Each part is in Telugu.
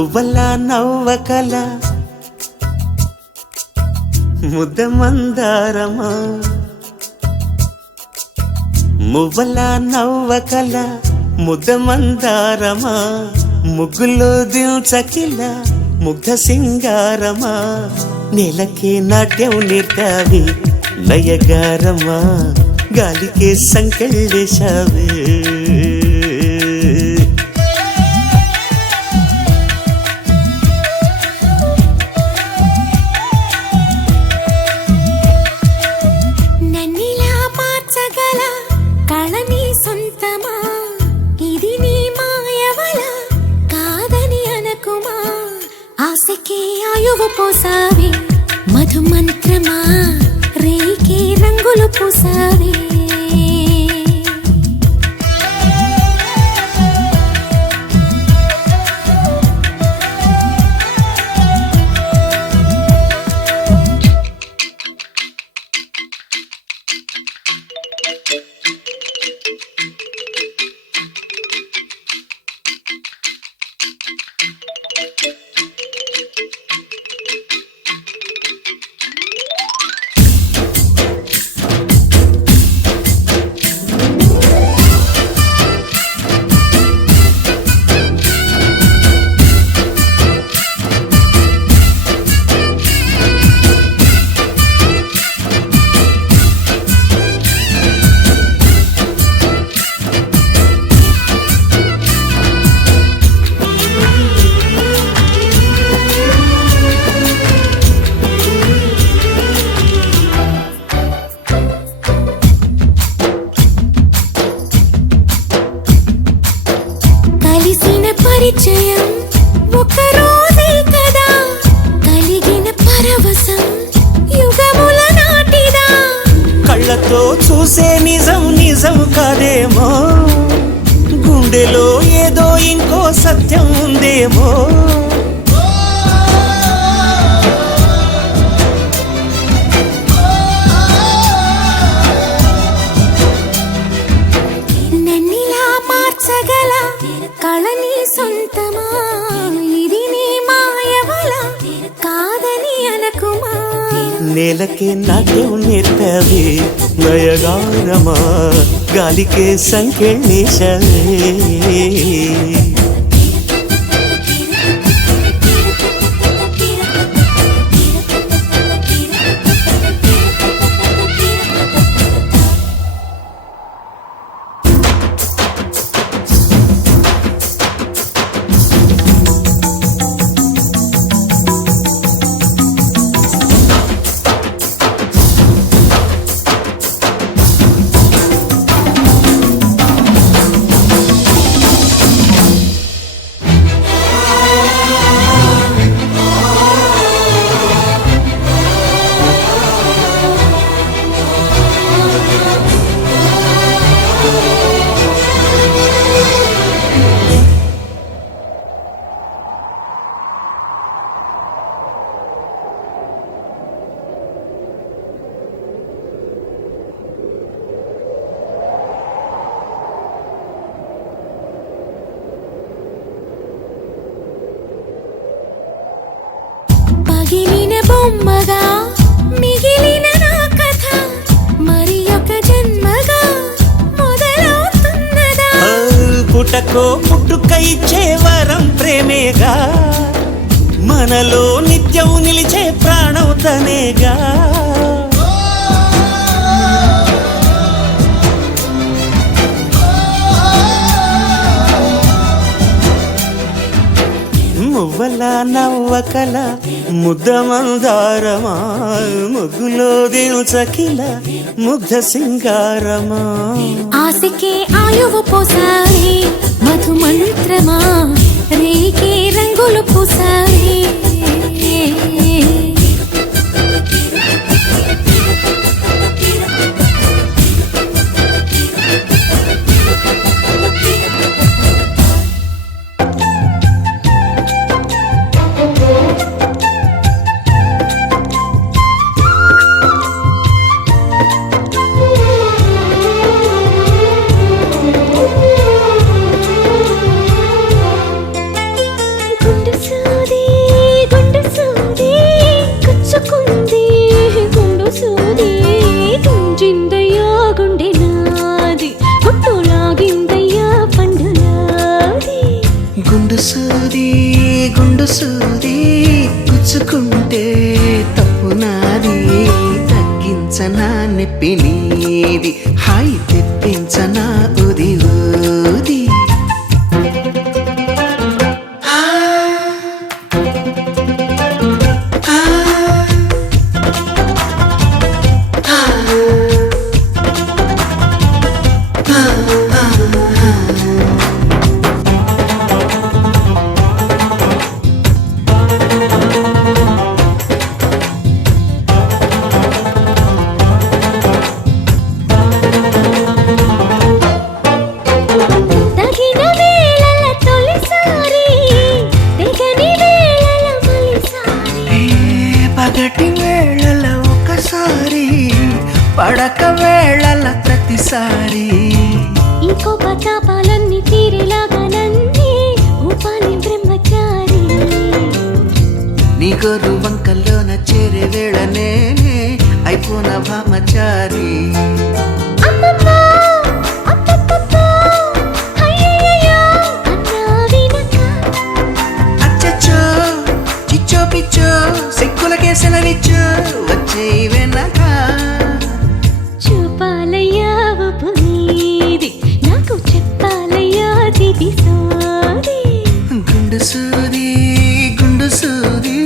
మువ్వల నవ్వకల ముద్ద మందారమా మువ్వల నవ్వకల ముద్ద మందారమా ముగ్గులో దిల్చకిల ముగ్ధ సింగారమా నేలకే నాట్యం నేర్తావి నయగారమా గాలికే సంకెళ్ళేశావే ఆయువు పోసావి మధు మంత్రమా రేకే రంగులు పూసావి పరిచయం ఒక రోజే కదా కలిగిన పరవశం యుగముల నాటిదా కళ్ళతో చూసే నిజం నిజం కాదేమో గుండెలో ఏదో ఇంకో సత్యం ఉందేమో నన్నిలా మార్చగల కళని సొంతమా ఇది నీ మాయవల కాదని అనకుమా నేలకే నాట్యం నేర్పావే నయగారమా గాలికే సంకెళ్ళేశావే పగిలిన బొమ్మగా మిగిలిన నా కథ మరి ఒక జన్మగా మొదలవుతున్నదా పుటకో పుట్టుక ఇచ్చే వరం ప్రేమేగా మనలో నిత్యం నిలిచే ప్రాణం తనేగా మువ్వల నవ్వకల ముద్ద మందారమా ముగ్గులో దిల్చకిల ముగ్ధ సింగారమా ఆశకే ఆయువు పోసావి మధు మంత్రమా రేకే రంగులు పూసావి గుండె పుచ్చుకుంటే తప్పు నాది, తగ్గించనా నొప్పి నీది, హాయి తెప్పించనా ఉది ఊది. తగిన వేళల తొలిసారి తెగని వేళల మలిసారి పగటి వేళల ఒకసారి, పడక వేళల ప్రతిసారి, ఈ కోపతాపాలన్నీ తీరేలాగా నన్నే ఉపాని బ్రహ్మచారి. నీ గొర్రు వంకల్లోన చేరే వేళ నేనే అయిపోన భామచారి. అమ్మమ్మ అప్పప్ప అయ్యయ్యో అన్నా వినక అచ్చచ్చో చిచ్చో పిచ్చో సిక్కులకే సెలవిచ్చో వచ్చే వెనక. చూపాలయ్యా ఉప్పు నీది, నాకు చెప్పాలయ్యా దిది సోది. గుండు సూది గుండు సూది,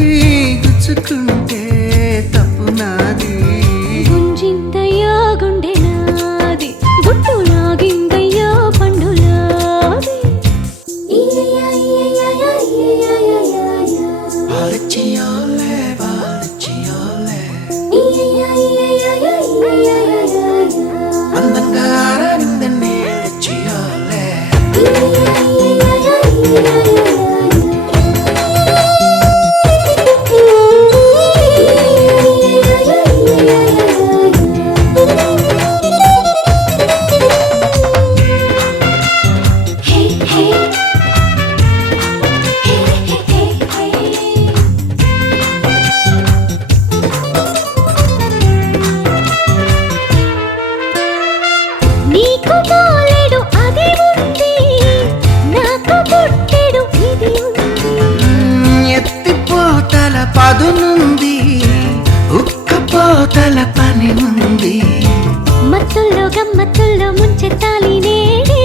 గుచ్చుకుంటే తప్పు నాది. గుంజిందయ్యా గుండె నాది, గుట్టు లాగిందయ్యా పండులాది. బాలచియోలే బాలచియోలే, అందంగా అరవిందనే చియోలే. నీకు బోలెడు అది ఉంది, నాకు పుట్టెడు ఇది ఉంది. ఎత్తిపోతల పదునుంది, ఉక్కపోతల పని ఉంది. మత్తుల్లో గమ్మత్తుల్లో ముంచెత్తాలి నేడే,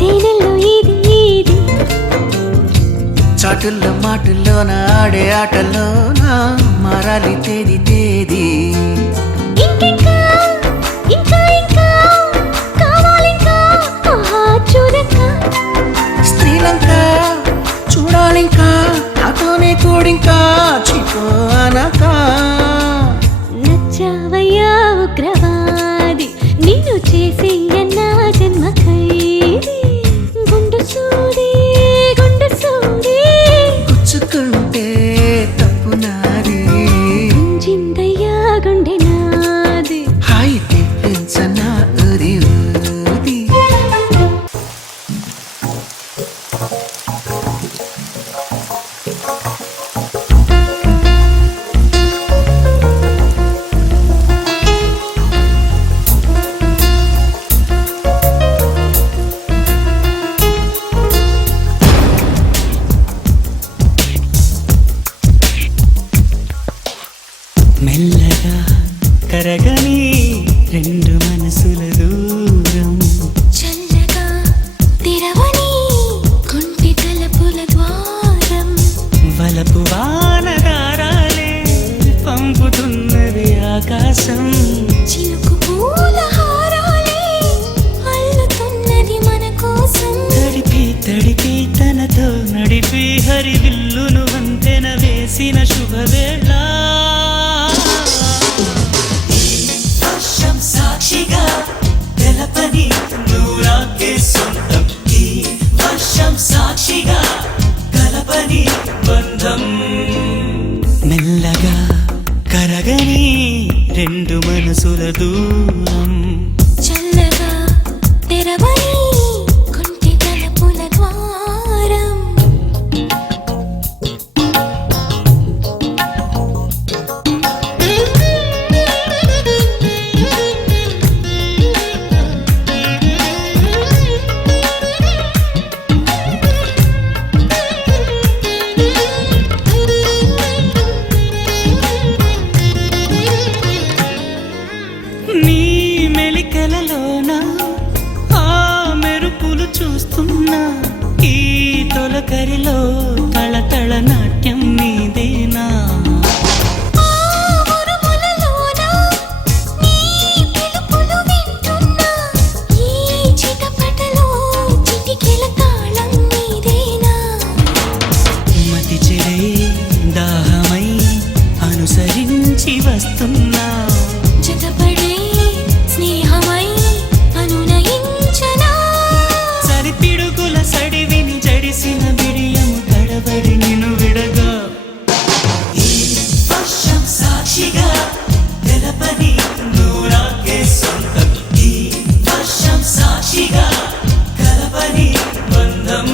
తేనెల్లో ఇది ఇది. చాటుల్లో మాటుల్లోన ఆడే ఆటల్లోన మారాలి తేది తేది. ఇంకింకా ఇంకా ఇంకా కావాలింకా ఆహా చూడక. స్త్రీలంక చూడాలింకా, నాతోనే కూడింకా చిపో అనక. నచ్చావయ్యా ఉగ్రవాది, నిన్ను చేసి ఎన్నా జన్మ ఖైదీ. గుండు సూది గుండు సూది, గుచ్చుకుంటే తప్పు నాది. గుంజిందయ్యా గుండె నాది. హాయి తెప్పించనా ఉది ఊది. మెల్లగా కరగని రెండు మనసుల దూరం, చల్లగా తెరవని కుంటి తలపుల ద్వారం. వలపు వానదారాలే పంపుతున్నది ఆకాశం. చిలుకు పూల హారాలే అల్లుతున్నది మన కోసం. తడిపి తడిపి తనతో నడిపి హరివిల్లును వంతెన వేసిన శుభవేళ. వర్షం సాక్షిగా తెలపని నూరాకే సొంతం, ఈ వర్షం సాక్షిగా కలపని బంధం. మెల్లగా కరగని రెండు మనసుల దూరం, చల్లగా తెరవని కుంటి తలపుల ద్వారం. ఎదలో తళతళ నాట్యం నీదేనా ఆ ఉరుములలోన నీ పిలుపులు వింటున్నా ఈ చిటపటలో చిటికెల తాళం నీదేనా మతి చెడే దాహమై అనుసరించి వస్తున్నా జతపడే స్నేహమై అనునయించనా సరిపిడుగుల సడివిని జడిసిన బిడియము తడబడి నిన్ను విడగా ఈ వర్షం సాక్షిగా తెలపని నూరాకే సొంతం ఈ వర్షం సాక్షిగా కలపని బంధం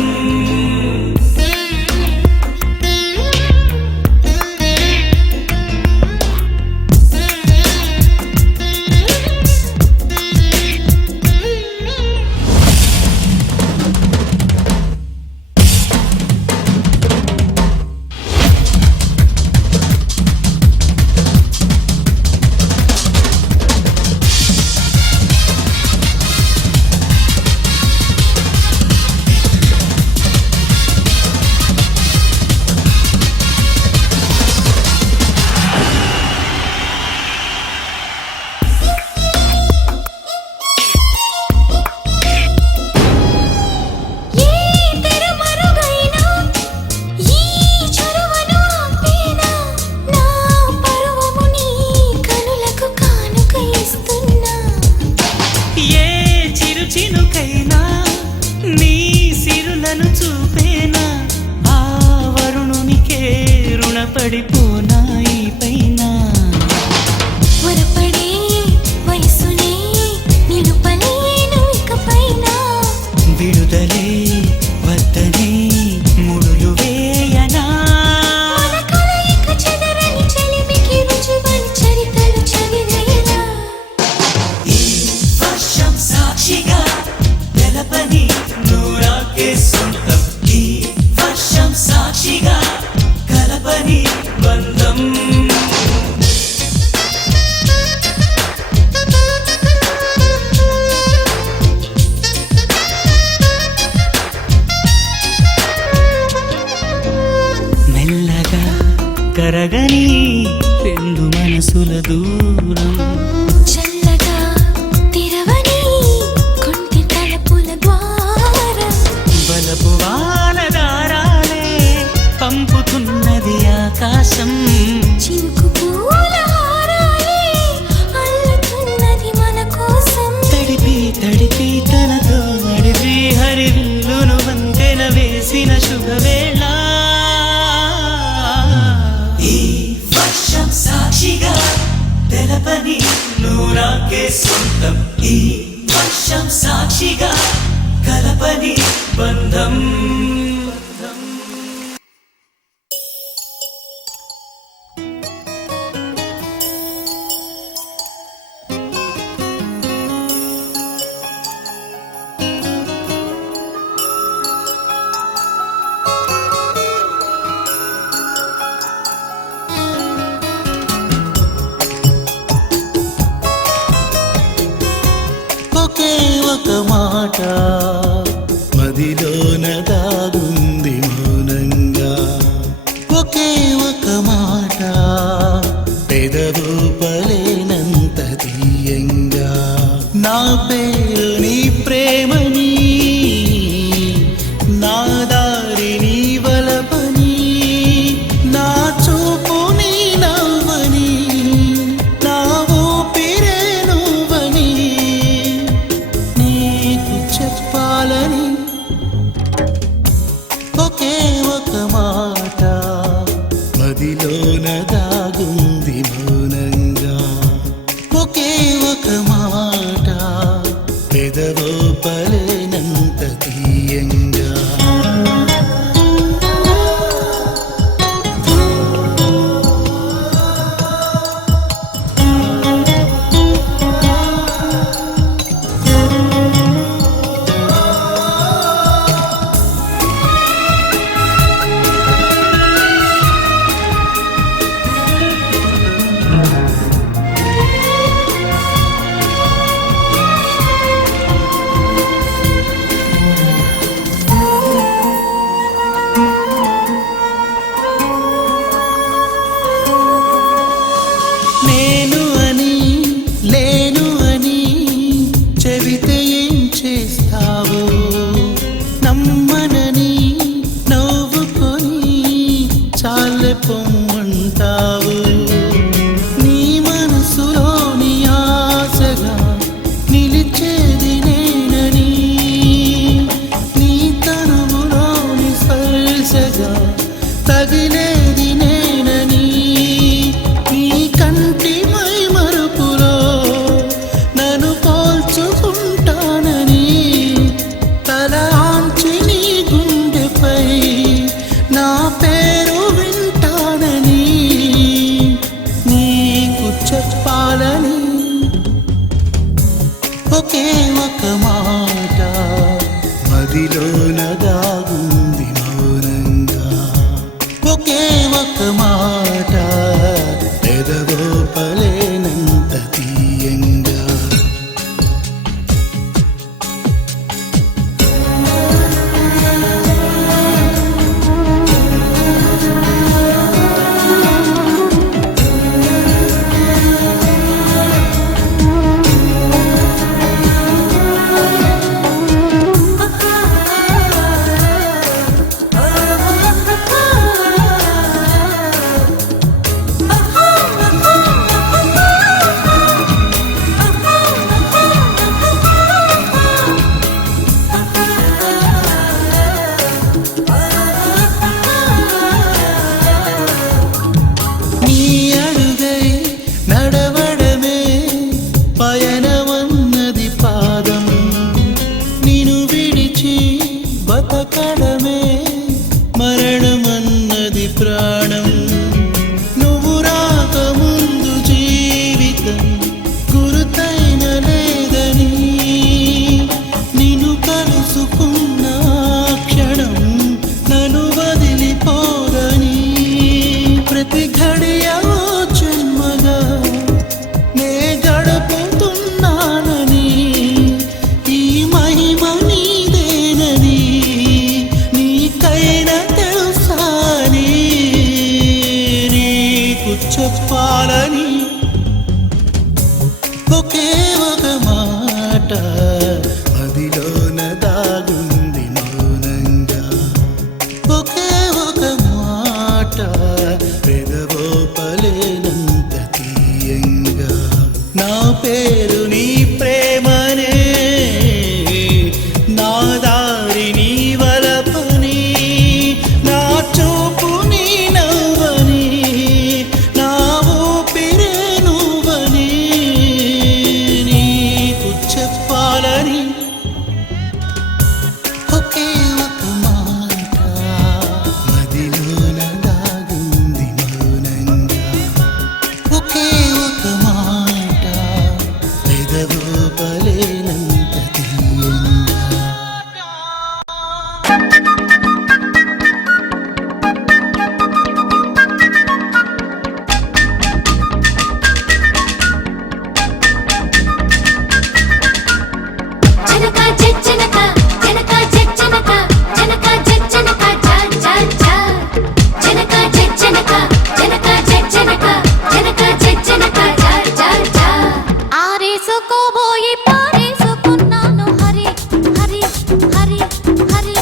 ఏ తెరమరుగైనా ఈ చొరవను ఆపేనా నా పరువము నీ కనులకు కానుక ఇస్తున్నా ఏ చిరు చినుకైనా నీ సిరులను చూపేనా ఆ వరుణునికే రుణపడిపోనా ఈ పైన వరపడే వయసునే నిలుపలేను ఇకపైన విడుదలే వద్దనే ముడులు వేయనా మన కలయిక చెదరని చెలిమికి రుజువని చరితలు చదివేలా ఈ వర్షం సాక్షిగా తెలపని నూరాకే సొంతం ఈ వర్షం సాక్షిగా కలపని బంధం మెల్లగా కరగని రెండు మనసుల దూరం చల్లగా తెరవని కొంటి తలుపుల ద్వారం బలపు వానదారాలే పంపుతున్నది ఆకాశం చినుకు పూల హారాలే అల్లుతున్నది మన కోసం తడిపి తడిపి తనతో నడిపి హరివిల్లును వంతెన వేసిన శుభవేళ ఈ వర్షం సాక్షిగా తెలపని నూరాకే సొంతం ఈ వర్షం సాక్షిగా కలపని బంధం ఒకే ఒక మాట మదిలోన దాగుంది మౌనంగా ఒకే ఒక మాట పెదవు పలేనంత తీయంగా నా పేరు నీ ప్రేమని నా దారి నీ వలపని నా చూపు నీ నవ్వని నా ఊపిరే నువ్వని నీకు చెప్పాలని ఒకే ఒక మాట మదిలోన దాగుంది మౌనంగా ఒకే ఒక మాట పెదవో పలేనంత తీయంగా ఒకే ఒక మాట మదిలోన దాగుంది మౌనంగా ఒకే ఒక మాట పెదవో పలేనంత తీయంగా బతకడమే మరణమన్నది ప్రాణం నువ్వు రాకముందు జీవితం గురుతైన లేదని నిన్ను కలుసుకున్న క్షణం నన్ను వదిలిపోదని ప్రతి ఘడియో జన్మగా నే గడుపుతున్నానని ఈ మహిమ నీదేనని నీకైనా తెలుసాని నీకు చెప్పాలని ఒకే ఒక మాట మదిలోన దాగుంది మౌనంగా ఒకే ఒక మాట పెదవో పలేనంత తీయంగా నా పేరు నీ ప్రేమనే నా దారి నీ వలపని నా చూపు నీ నవ్వని నా ఊపిరే నువ్వని నీకు చెప్పాలని ఒకే ఒక మాట మదిలోన దాగుంది మౌనంగా ఒకే ఒక మాట పెదవో పలేనంత తీయంగా జనక జనక జనక జనక జనక జనక జ జ జ జనక జనక జనక జనక జనక జనక జ జ జ ఆరేసుకోబోయి పారేసుకున్నాను హరి హరి హరి హరి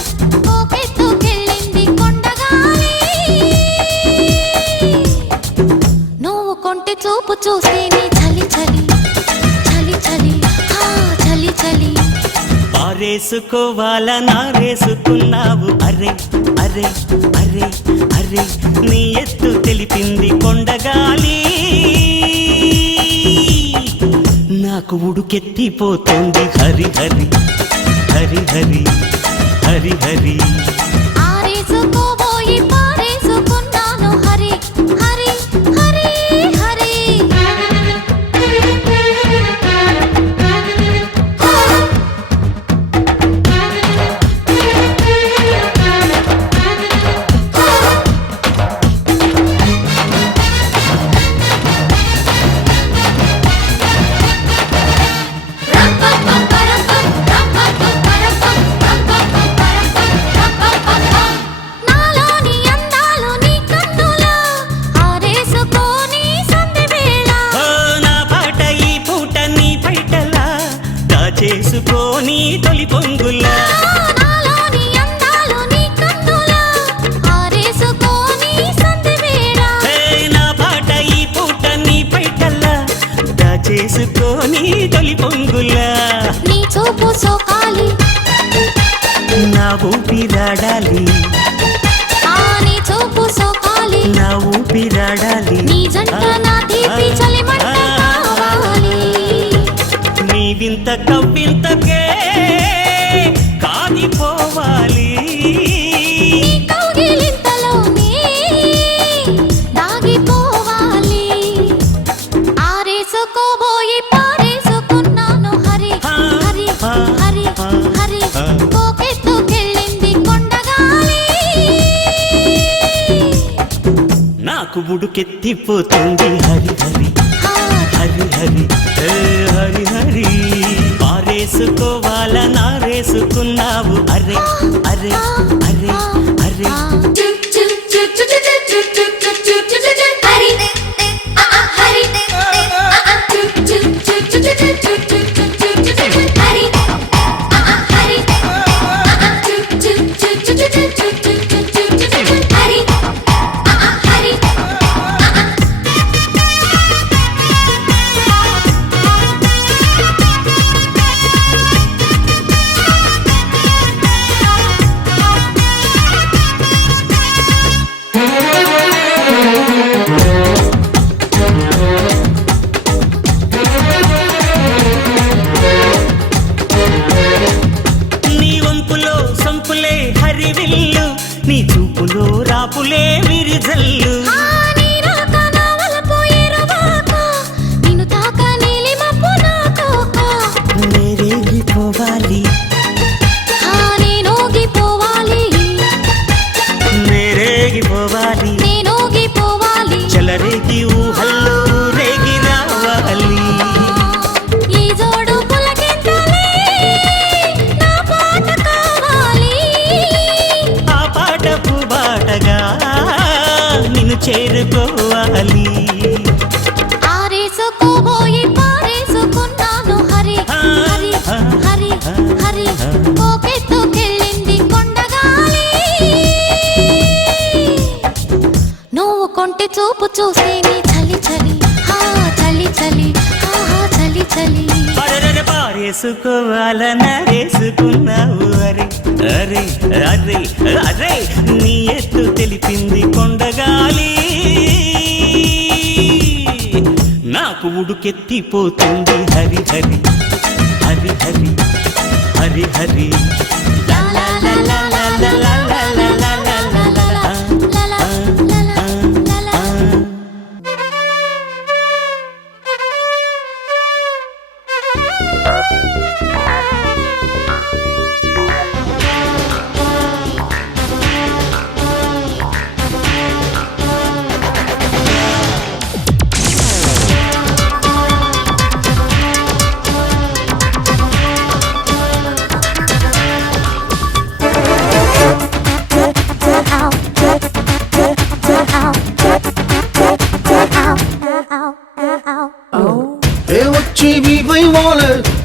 కోపెత్తుకెళ్ళింది కొండగాలి నువ్వు కొంటె చూపు చూస్తేనే చలి చలి చలి చలి ఆ చలి చలి పారేసుకోవాలా నారేసుకున్నావు అరే అరే అరే అరే నీ ఎత్తు తెలిపింది కొండగాలి నాకు ఉడుకెత్తిపోతుంది హరి హరి హరి హరి హరి హరి ఆరేసుకోబోయి పారేసుకున్నాను హరి హరి హరి హరి నాలోని అందాలు నీ కన్నులా ఆరేసుకోని సందెవేళ ఓ నా పాట ఈ పూట నీ పైటలా దాచేసుకోని తొలి పొంగులా నాలోని అందాలు నీ కన్నులా ఆరేసుకోని సందెవేళ హే, నా పాట ఈ పూట నీ పైటలా దాచేసుకోని తొలి పొంగులా నీ చూపు సోకాలి నా ఊపిరాడాలి ఆ నీ చూపు సోకాలి నా ఊపిరాడాలి నీ జంట నా తీపి చలిమంట కావాలి నీ వింత కవ్వింతకే కాదిపోవాలి నీ కౌగిలింతలోనే దాగిపోవాలి ఆరేసుకోబోయి పారేసుకున్నాను హరి ఆ, నాకు ఉడుకెత్తిపోతుంది హరి హరి హరి హరి ఏ హరి హరి పారేసుకోవాల నారేసుకున్నావు అరే అరే అరే అరే నీ చూపులో రాపులే విరిజల్లు నేరేగిపోవాలి నేరేగిపోవాలి చలరేగి ఊహల్లో రేగి రావాలి నిన్ను చేరుకోవాలి ఆరేసుకోబోయి పారేసుకున్నాను హరి హరి హరి హరి కోకెత్తుకెళ్ళింది కొండగాలి నువ్వు కొంటి చూపు చూసేని చలి చలి హా చలి చలి ఆహా చలి చలి పారేసుకోవాల నరేసుకున్నావు అరే అరే అరే అరే నీ ఎత్తు తెలిపింది కొండగాలి నాకు ఉడుకెత్తిపోతుంది హరి హరి హరి హరి హరి హరి లా లా లా లా లా లా లా లా లా లా లా లా.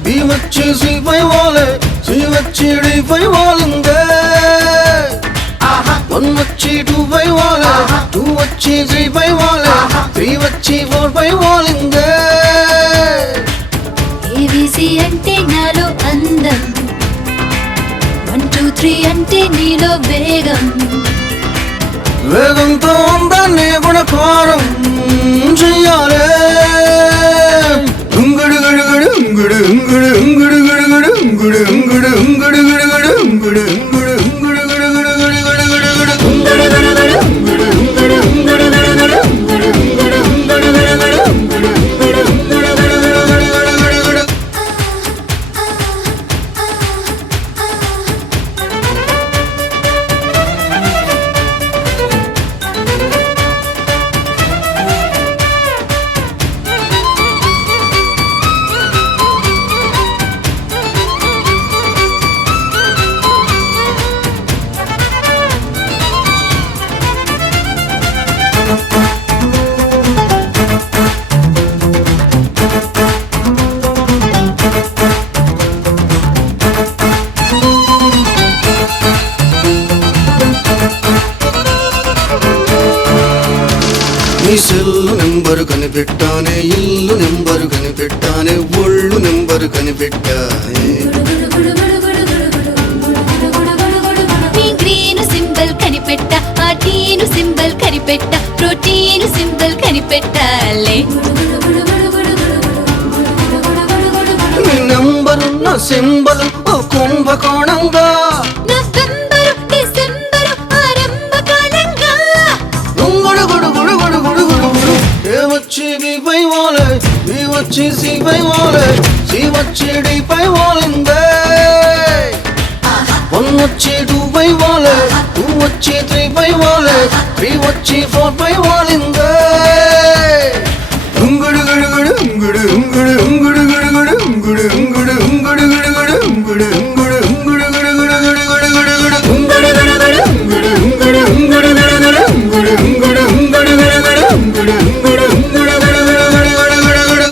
B వచ్చి C పై వాలే C వచ్చి D పై వాలిందే 1 వచ్చి 2 పై వాలే 2 వచ్చి 3 పై వాలే 3 వచ్చి 4 పై వాలిందే ABC అంటే నాలో అందం 1 2 3 అంటే నీలో వేగం వేగంతో అందాన్ని గుణకారం చెయ్యాలే ఉంగుడు గుడుగుడు ఉంగుడు ఉంగుడు ఉంగుడు గుడుగుడు ఉంగుడు ఉంగుడు ఉంగుడు గుడుగుడు ఉంగుడు ఉంగుడు ఉంగుడు గుడుగుడు గుడుగుడు గుడుగుడు ఉంగుడు గుడుగుడు ఉంగుడు ఉంగుడు ఉంగుడు గుడుగుడు ఉంగుడు ఉంగుడు ఉంగుడు గుడుగుడు ఉంగుడు ఉంగుడు ఉంగుడు గుడుగుడు గుడుగుడు నీ సెల్లు నెంబరు కనిపెట్టానే ఇల్లు నెంబరు కనిపెట్టానే ఒళ్ళు నెంబరు కనిపెట్టానే నీ గ్రీన్ సింబల్ కనిపెట్ట ఆ టీను సింబల్ కనిపెట్ట ప్రోటీన్ సింబల్ కనిపెట్టాలే నీ నెంబరు నా సింబలు ఓ కుంభకోణంగా నవంబరు డిసెంబరు ఆరంభకాలంగా గుడు గుడు గుడు గుడు గుడు గుడు గుడు ఏ వచ్చి బి పై వాలే బి వచ్చి సి పై వాలే సి వచ్చి డి పై వాలిందే 1 వచ్చి 2 బై వాలే, 2 వచ్చి 3 బై వాలే, 3 వచ్చి 4 బై వాలిందే. ఉంగుడు గుడు గుడు ఉంగుడు ఉంగుడు ఉంగుడు గుడు గుడు ఉంగుడు ఉంగుడు ఉంగుడు గుడు గుడు ఉంగుడు ఉంగుడు ఉంగుడు గుడు గుడు గుడు గుడు గుడు గుడు ఉంగుడు గుడు గుడు ఉంగుడు ఉంగుడు ఉంగుడు గుడు గుడు ఉంగుడు ఉంగుడు ఉంగుడు గుడు గుడు ఉంగుడు ఉంగుడు ఉంగుడు గుడు గుడు గుడు గుడు గుడు గుడు.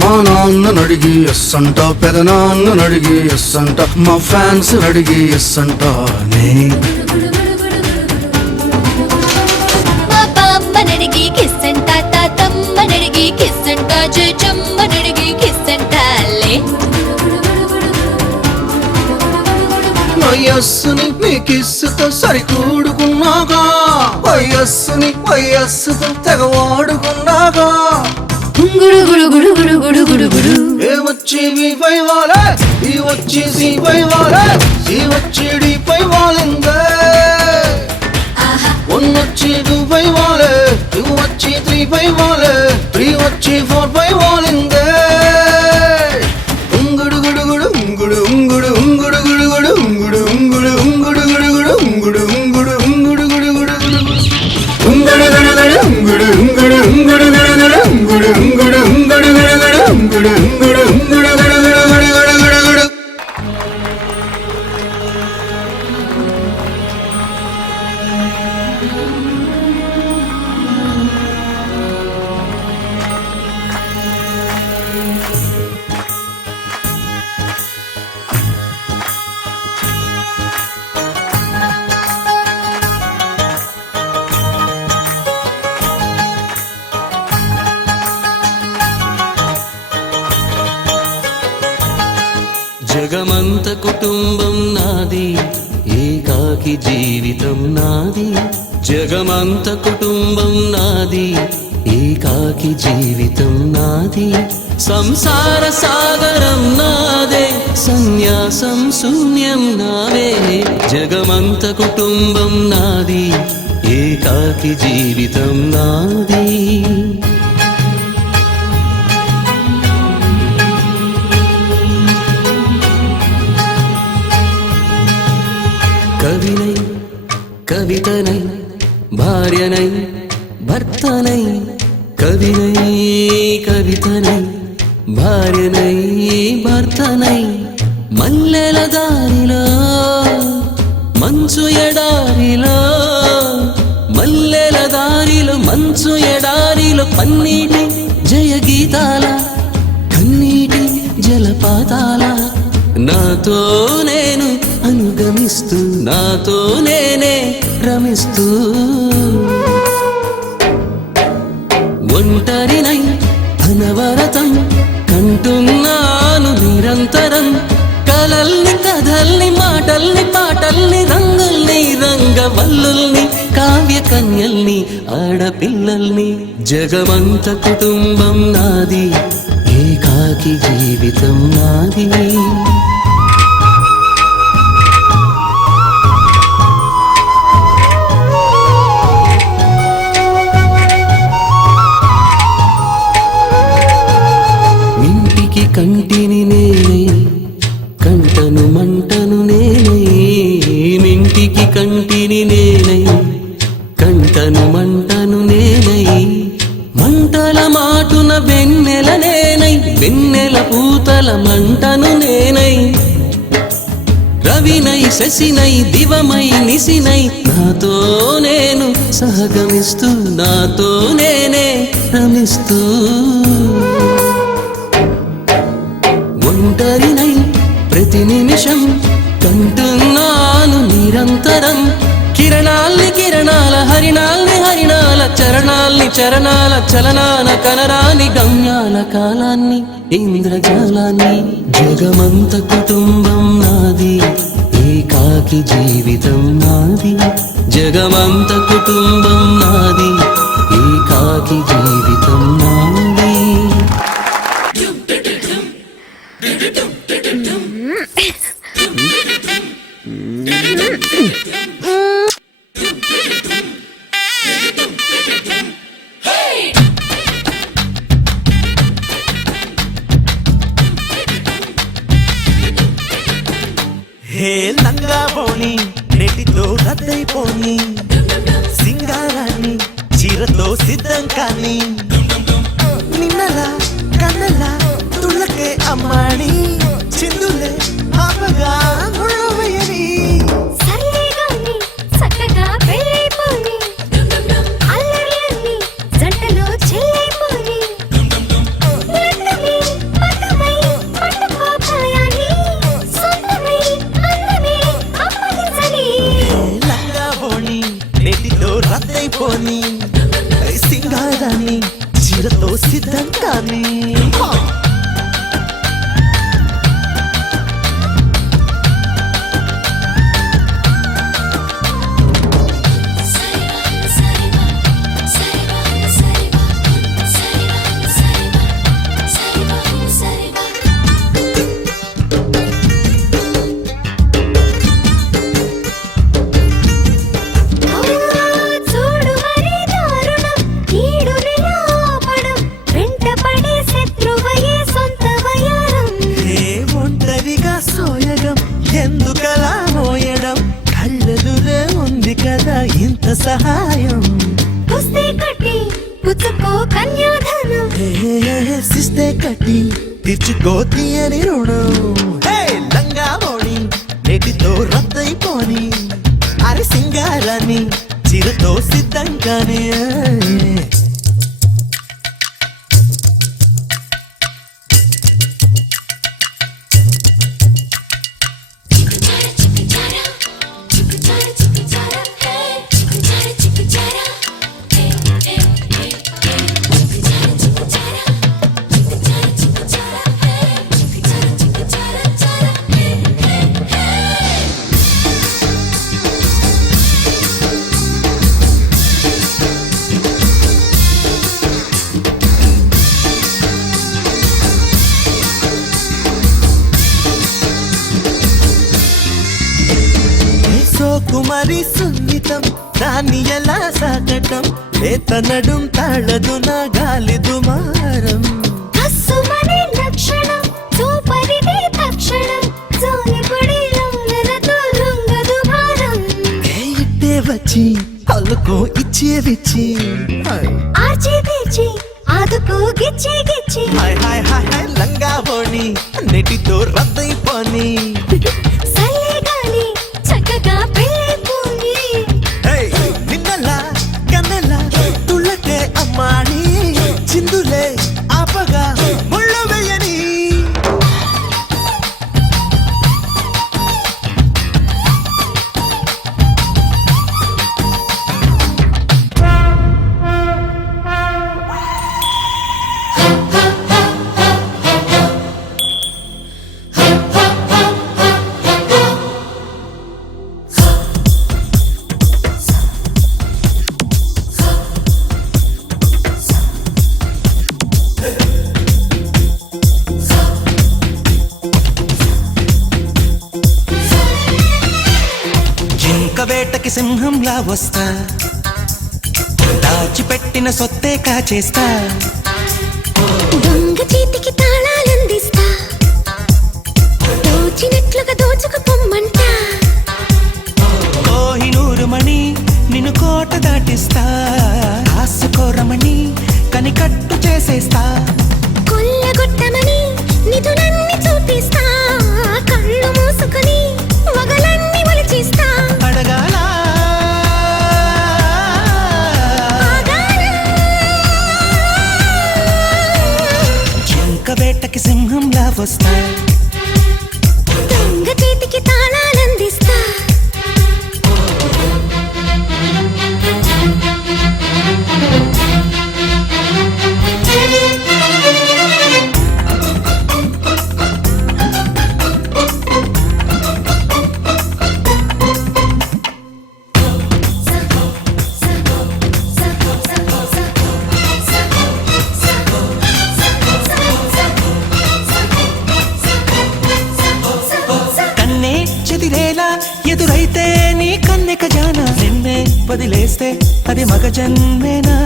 మా నాన్నను అడిగి ఎస్ అంట, పెదనాన్నను అడిగి ఎస్ అంట, మా ఫ్యాన్స్ అడిగి ఎస్ అంట. మా బామ్మనడిగి కిస్ అంట, తాతమ్మనడిగి కిస్ అంట, చెచ్చమ్మనడిగి కిస్ అంటాలే. నా యస్సుని నీ కిస్సుతో సరికూడుకున్నాగా, వయస్సుని వయస్సుతో తెగవాడుకున్నాగా. గుడు గుడు గుడు గుడు గుడు గుడు గుడు ఏ వచ్చి వి పై వాలే, ఈ వచ్చి సి పై వాలే, సి వచ్చి డి పై వాలిందే. 1 వచ్చి 2 పై వాలే, 2 వచ్చి 3 పై వాలే, 3 వచ్చి 4 పై వాలిందే. ఉంగుడు గుడు గుడు ఉంగుడు ఉంగుడు ఉంగుడు గుడు గుడు ఉంగుడు ఉంగుడు ఉంగుడు గుడు గుడు ఉంగుడు ఉంగుడు ఉంగుడు గుడు గుడు గుడు ఉంగుడు గుడు గుడు ఉంగుడు ఉంగుడు ఉంగుడు గుడు గుడు ఉంగుడు ఉంగుడు ఉంగుడు గుడు గుడు ఉంగుడు ఉంగుడు ఉంగుడు గుడు గుడు గుడు గుడు గుడు గుడు. జగమంత కుటుంబం నాది, ఏకాకి జీవితం నాది. జగమంత కుటుంబం నాది, ఏకాకి జీవితం నాది. సంసార సాగరం నాదే, సన్యాసం శూన్యం నావే. జగమంత కుటుంబం నాది, ఏకాకి జీవితం నాది. కవినై కవితనై భార్యనై భర్తనై, కవినై కవితనై భార్యనై భర్తనై. మల్లెల దారిలో మంచు ఎడారిలో, మల్లెల దారిలో మంచు ఎడారిలో, పన్నీటి జయ గీతాల కన్నీటి జలపాతాల. నాతో నేను అనుగమిస్తూ, నాతో నేనే రమిస్తూ. ఒంటరినై అనవరతం కంటున్నాను నిరంతరం. కలల్ని కథల్ని మాటల్ని పాటల్ని రంగుల్ని రంగవల్లుల్ని కావ్య కన్యల్ని ఆడపిల్లల్ని. జగమంత కుటుంబం నాది, ఏకాకి జీవితం నాది. ఇంటికి కంటిని నేనై, కంటను మంటను నేనై. ఇంటికి కంటిని నేనై, కంటను మంటను నేనై. మంటల మాటున వెన్నెల నేనై, వెన్నెల పూతల మంటను నేనై. రవినై శశినై దివమై నిశినై, నాతో నేను సహగమిస్తూ, నాతో నేనే రమిస్తూ. ఒంటరినై ప్రతి నిమిషం కంటున్నాను నిరంతరం. కిరణాల్ని కిరణాల హరిణాల్ని హరిణాల చరణాల్ని చరణాల చలనాల కనరాని గమ్యాల కాలాన్ని ఇంద్రజాలాన్ని. జగమంత కుటుంబం నాది, ఏకాకి జీవితం నాది. జగమంత కుటుంబం నాది, ఏకాకి జీవితం హే లంగా పోని నెటితో రద్దయిపోని సింగారాన్ని చీరతో సిద్ధం కాని నిన్నలా కన్నలా తుళ్ళకే అమ్మాడి చిందులే ఆపగా ముళ్ళవేయని సరిగాని చక్కగా పెళ్ళైపోని అల్లరి జంటలో చెల్లైపోని లడ్డమి పట్టమై పట్టుకోపాయాని సొంతమై అందమే అప్పగించని లంగా పోని నెటితో రద్దయిపోని సింగారాన్ని చీరతో సిద్ధం కాని చూడు మరి దారుణం ఈడు నిలాపడం వెంటపడే శత్రువయే సొంత వయారం ఏ ఒంటరిగా సోయడం ఎందుకలా మోయడం కళ్ళెదురే ఉంది కదా ఇంత సహాయం పుస్తే కట్టి పుచ్చుకో కన్యాధనం సిస్తే కట్టి తీర్చుకో తీయని రుణం హే, లంగా మోడి నెటితో రద్దయిపోని అరే సింగారాన్ని చీరతో సిద్ధంగానే కుమారి సున్నితం దాన్ని ఎలా సాకటం లేతనడుం తాళదు నా గాలి దుమారం కస్సుమనే లక్షణం చూపరిదే తక్షణం జోలిపడి లౌలలతో రుంగదు భారం ఇట్టే వచ్చి అల్లుకో ఇచ్చే విచ్చి ఆర్చి తీర్చి ఆదుకో గిచ్చి గిచ్చి హాయ్ హాయ్ హాయ్ హాయ్ లంగా పోని నెటితో రద్దయిపోని సల్లే గాలి చక్కగా పెళ్ళైపోని నిన్నలా కన్నెలా తుళ్ళకే అమ్మాని చిందులే ఆపగా ముళ్ళు వేయని జింక వేటకి సింహంలా వస్తా దాచిపెట్టిన సొత్తే కాచేస్తా దొంగ చేతికి తాళాలందిస్తా దోచినట్లుగా దోచుకుపోమ్మంట కోహినూరు మణి నిన్ను కోట దాటిస్తా ఆసుకోరమణి కనికట్టు చేసేస్తా కొల్లగొట్టమని నిధులన్నీ చూపిస్తా కళ్ళు మూసుకొని వగలన్నీ ఒలిచిస్తా అడగాల జింక వేటకి సింహంలా వస్తా దొంగ చేతికి తాళాలందిస్తా చెదిరేలా ఎదురైతే నీ కన్నెక జాన నిన్నే వదిలేస్తే అది మగ జన్మేనా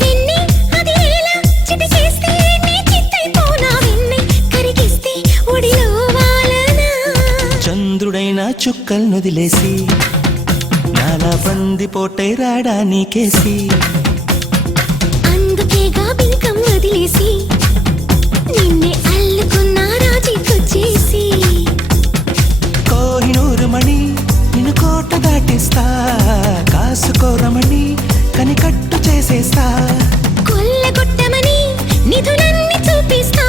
వెన్నె అది ఎలా చిటికేస్తే నీ చిత్తైపోనా వెన్నె కరిగిస్తే ఒడిలో వాలనా చంద్రుడైన చుక్కల్ను వదిలేసి నాలా బంది పోటై రాడా నీకేసి అందుకేగా బింకం వదిలేసి నిన్నే అల్లుకున్న రాజీకొచ్చేసి కోహినూరు మణి నిన్ను కోట దాటిస్తా కాసుకోరమణి కనికట్టు చేసేస్తా కొల్లగొట్టమని నిధులన్నీ చూపిస్తా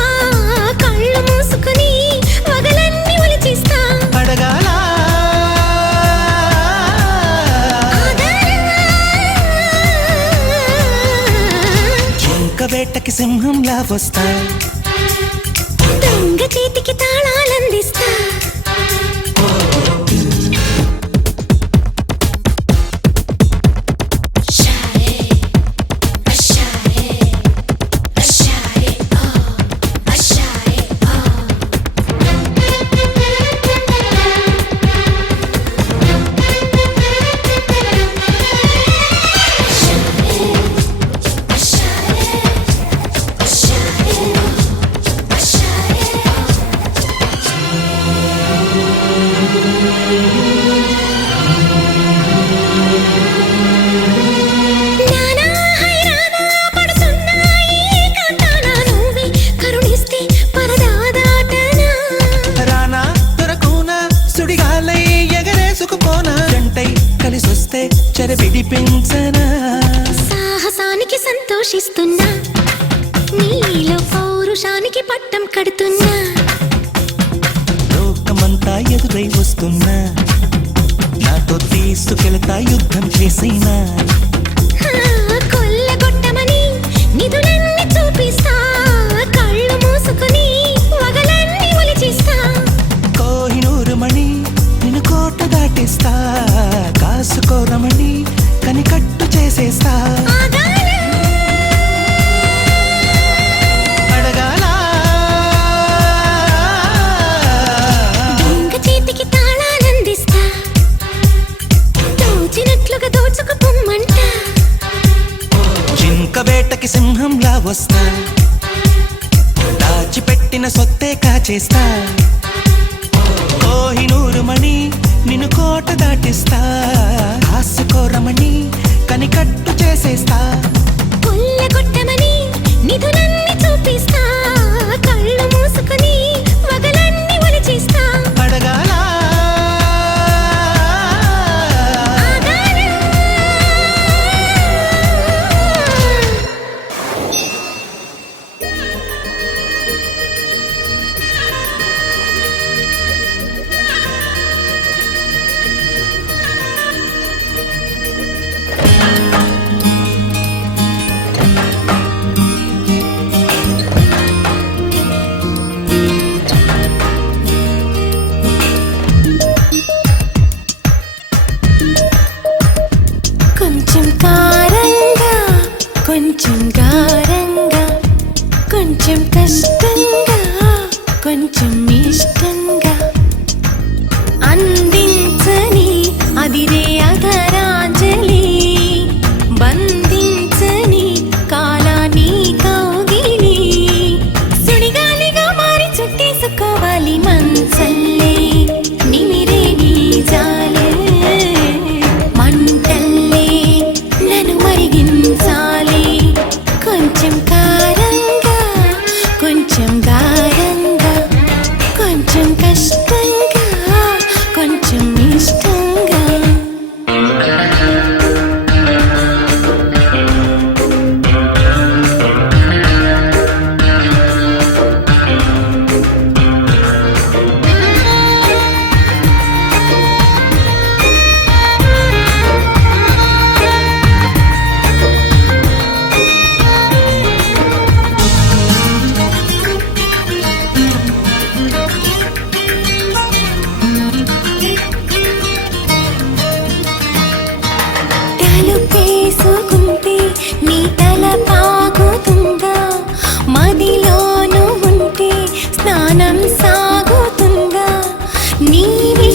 కళ్ళు మూసుకుని వగలన్నీ ఒలిచిస్తా అడగాల జింక వేటకి సింహంలా వస్తా దొంగ చేతికి తాళాలందిస్తా నానా హైరానా పడుతున్నాయి కాంతానా నువ్వే కరుణిస్తే పరదా దాటనా రానా దొరకునా సుడిగాలై ఎగరేసుకుపోనా జంటై కలిసొస్తే చెరబిడిపించనా సాహసానికి సంతోషిస్తున్నా నీలో పౌరుషానికి పట్టం కడుతున్నా లోకమంతా ఎదురై వస్తున్నా నాతో తీసుకెళ్తా యుద్ధం చేసినా కొల్లగొట్టమని నిధులన్నీ చూపిస్తా కళ్ళు మూసుకుని వగలన్నీ ఒలిచిస్తా కోహినూరు మణి నిన్ను కోట దాటిస్తా కాసుకోరమణి కనికట్టు చేసేస్తా ఆగాల అడగాల దొంగ చేతికి తాళాలందిస్తా దోచినట్లుగా దోచుకుపోమ్మంట జింక వేటకి సింహంలా వస్తా దాచిపెట్టిన సొత్తే కాచేస్తా కోహినూరు మణి నిన్ను కోట దాటిస్తా కాసుకోరమణి కనికట్టు చేసేస్తా కొల్లగొట్టమని నిధులన్నీ చూపిస్తా కళ్ళు మూసుకుని వగలన్నీ ఒలిచిస్తా అడగాల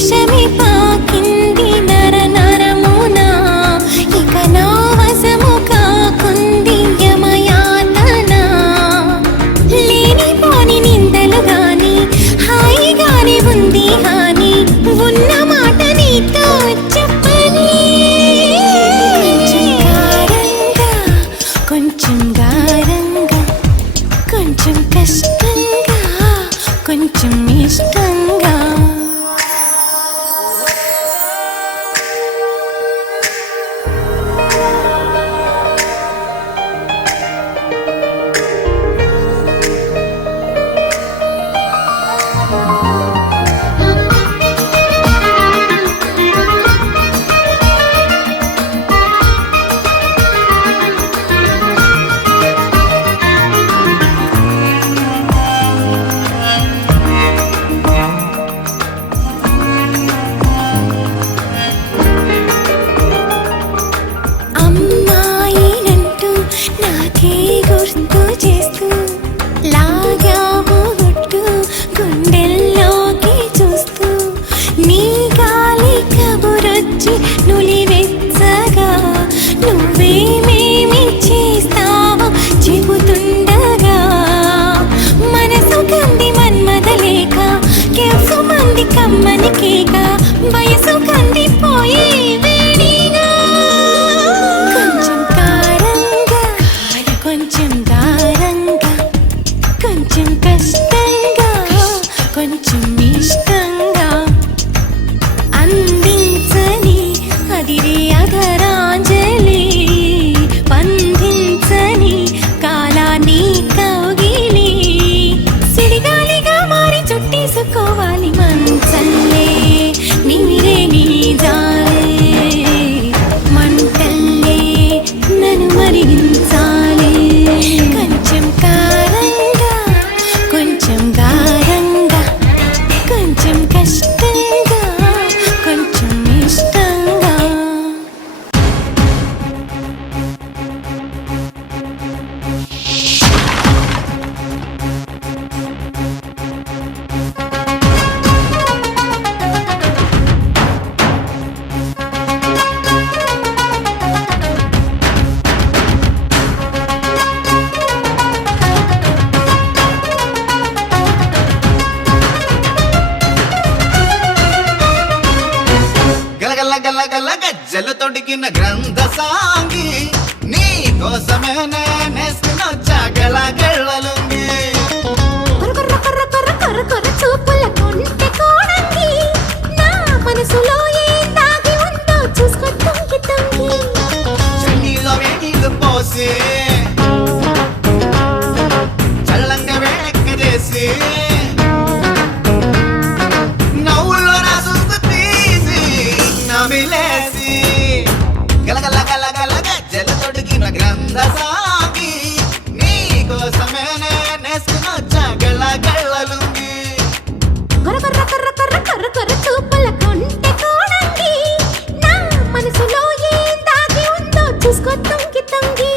విషమి పాకింది నర నరమున ఇక నా వశము కాకుంది యమయాతన లేనిపోని నిందలు గాని హాయిగానే ఉంది హాని ఉన్న మాట నీతో చెప్పని కొంచెం గారంగా కొంచెం కష్టంగా కొంచెం ఇష్టంగా అమ్మాయినంటూ నాకే గుర్తు చేస్తూ లాగావు గుట్టు గుండెల్లోకి చూస్తూ నీ గాలి కబురొచ్చి నులివెచ్చగా నువ్వేమేమి చేస్తావో చెబుతుండగా మనసు కంది మన్మదలేక కేసు మంది కమ్మని కేక వయసు కందిపోయే వేడిగా కొంచెం కారంగా కొంచెం గారంగా కొంచెం కష్టంగా కొంచెం ఇష్టంగా అందించని అదిరే అధరాంజలి బంధించని కాలాన్ని కౌగిలి సిరిగాలిగా మారి చుట్టేసుకోవాలి మంచల్లే నిమిరే నీ జాలే మంటల్లే నన్ను మరిగించాలి కొంచెం కారంగా కొంచెం గారంగా కొంచెం కష్టంగా కొంచెం ఇష్టంగా గలగల గలగల గజ్జలు తొడిగిన గ్రంథ సాంగి నీ కోసమే నేనేసుకునొచ్చా గలగళ్ళలుంగి కొర్ర కొర్ర కొర్ర కొర్ర కొర్ర చూపుల కొంటె కోడంగి నా మనసులో ఏం దాగి ఉందో చూసుకో తొంగి తొంగి చెన్నీలో వేడిలు పోసి చల్లంగా వేడెక్కదేసి నవ్వుల్లో నా సుత్తు తీసి నమిలేసి గలగల గలగల గజ్జలు తొడిగిన గ్రంథ సాగి నీ కోసమే నేనేసుకునొచ్చా గలగళ్ళలుంగి కొర్ర కొర్ర కొర్ర కొర్ర కొర్ర కొర్ర చూపుల కొంటె కోడంగి నా మనసులో ఏం దాగి ఉందో చూసుకో తొంగి తొంగి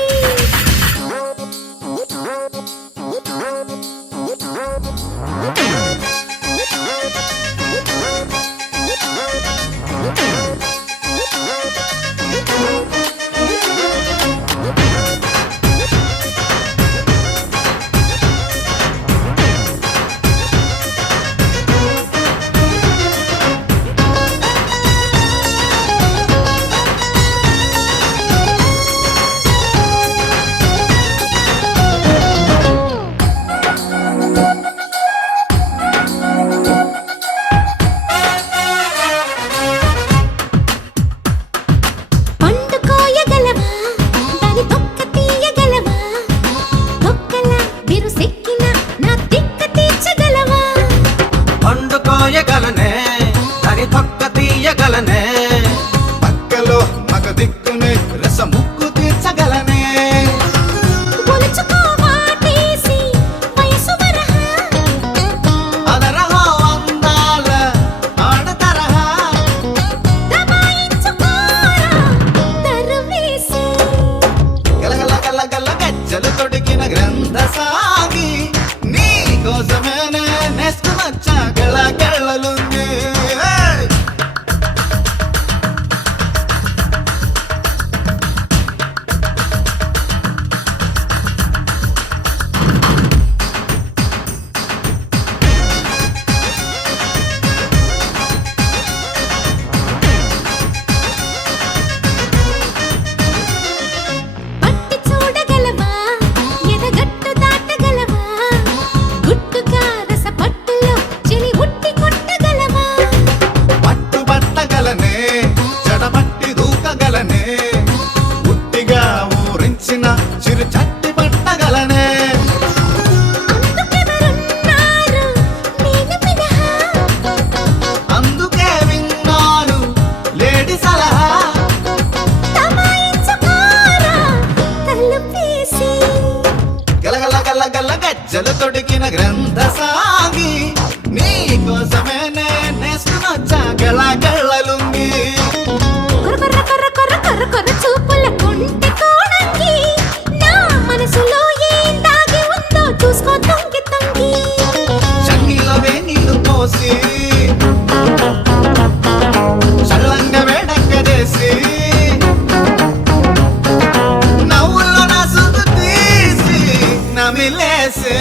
కోసమే నేసుకునొచ్చా గళ్ళ గళ్ళలుంగి ఎలా కళ్ళలుంగి కొర్ర కొర్ర కొర్ర కొర్ర కొర్ర కొర్ర చూపుల కొంటె కోణంగి నా మనసులో ఏం దాగి ఉందో చూసుకో తొంగి తొంగి చన్నీలో వేణీళ్ళు పోసి చల్లంగా వేడక్కదేసి నవ్వుల్లో నా సుద్దు తీసి నమిలేసే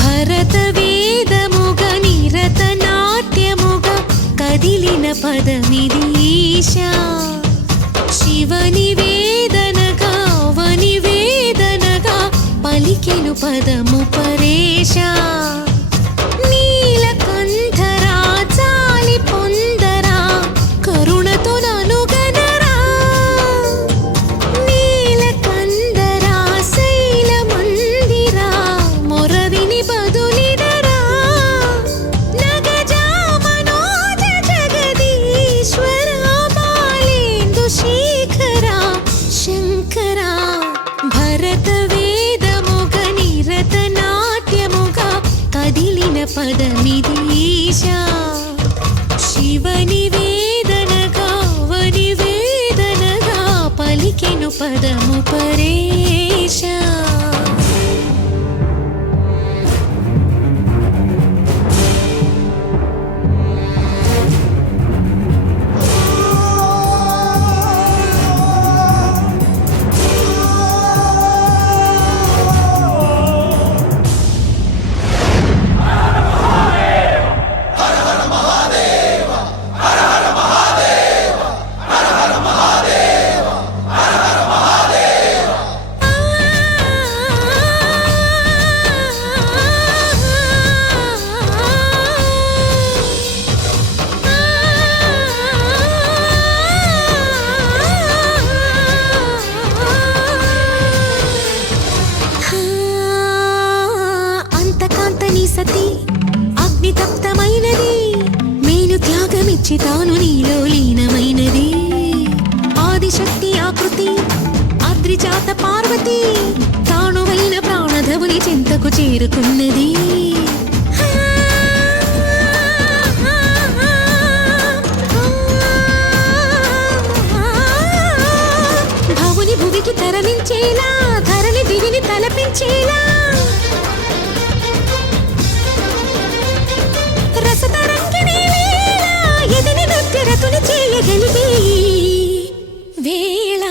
భరత వేదముగ నిరత నాట్యముగ కదిలిన పదమిది ఈశా శివ నివేదనగా వనివేదనగా పలికెను పదము పరేశా నీలకంఠరా చాలి పొందరా కరుణతో ననుగనరా నీలకందరా శైల మందిరా మొరవిని బదులిడరా నగజా మనోజ జగదీశ్వర బాలేందు శేఖరా శంకరా భరత వేదముగ నిరత నాట్యముగ కదిలిన పదమిది ఈశా శివ నివేదనగా వనివేదనగా పలికెను పదము పరేశా అంతకాంతని సతి అగ్నితప్తమైనది మేను త్యాగమిచ్చి తాను నీలో లీనమైనది ఆదిశక్తి ఆకృతి అద్రిజాత పార్వతి తానువైన ప్రాణధవుని చింతకు చేరుకున్నది భవుని భువికి తరలించేలా ధరణి దివిని తలపించేలా రసతరంగిణి లీలా ఎదిని నృత్యరతుని చేయగలిగే వేళ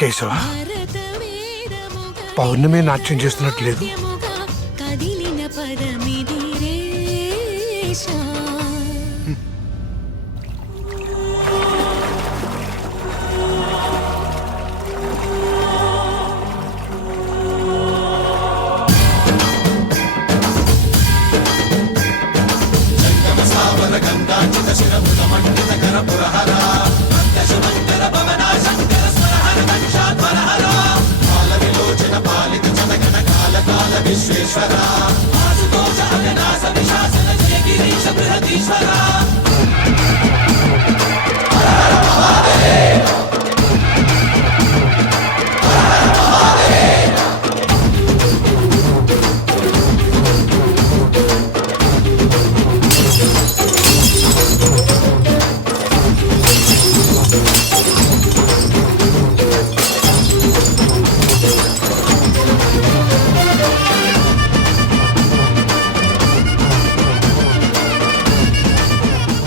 కేశవ భరత వేదముగ పౌర్ణమి నాట్యం చేస్తున్నట్టు లేదు. నాట్యముగ కదిలిన పదమిది రేషా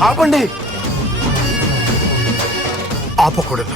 ఆపండి. ఆపకూడదు.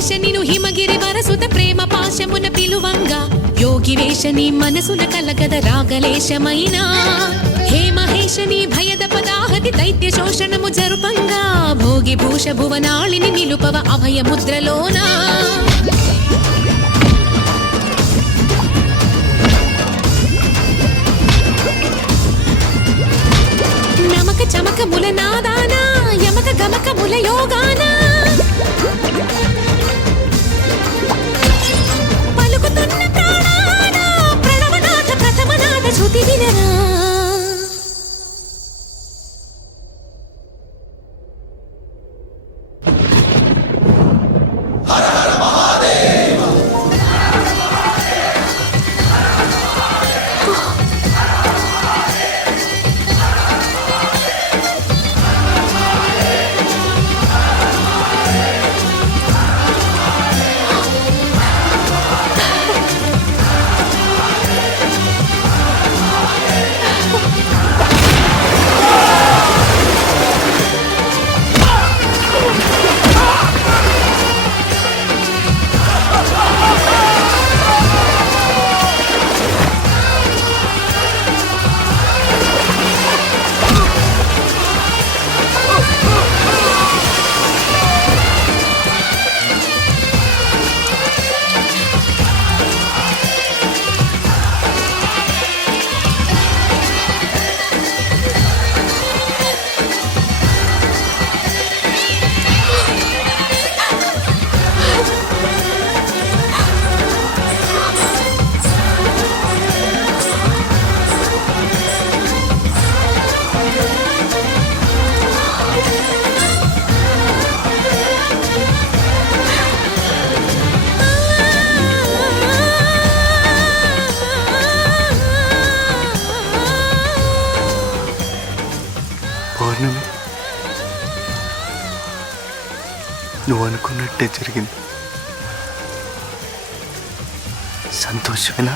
మహేశ నిను హిమగిరి వరసుత ప్రేమ పాశమున పిలువంగా యోగి వేష నీ మనసున కలగద రాగలేశమైనా హే మహేశ నీ భయద పదాహతి దైత్య శోషణము జరుపంగా భోగి భూష భువనాళిని నిలుపవ అభయ ముద్రలోనా నమక చమక ముల నాదానా యమక గమక ముల యోగానా పలుకుతున్న ప్రాణానా ప్రణవనాథ ప్రథమనాథ శృతి వినరా పౌర్ణమి నువ్వు అనుకున్నట్టే జరిగింది సంతోషమేనా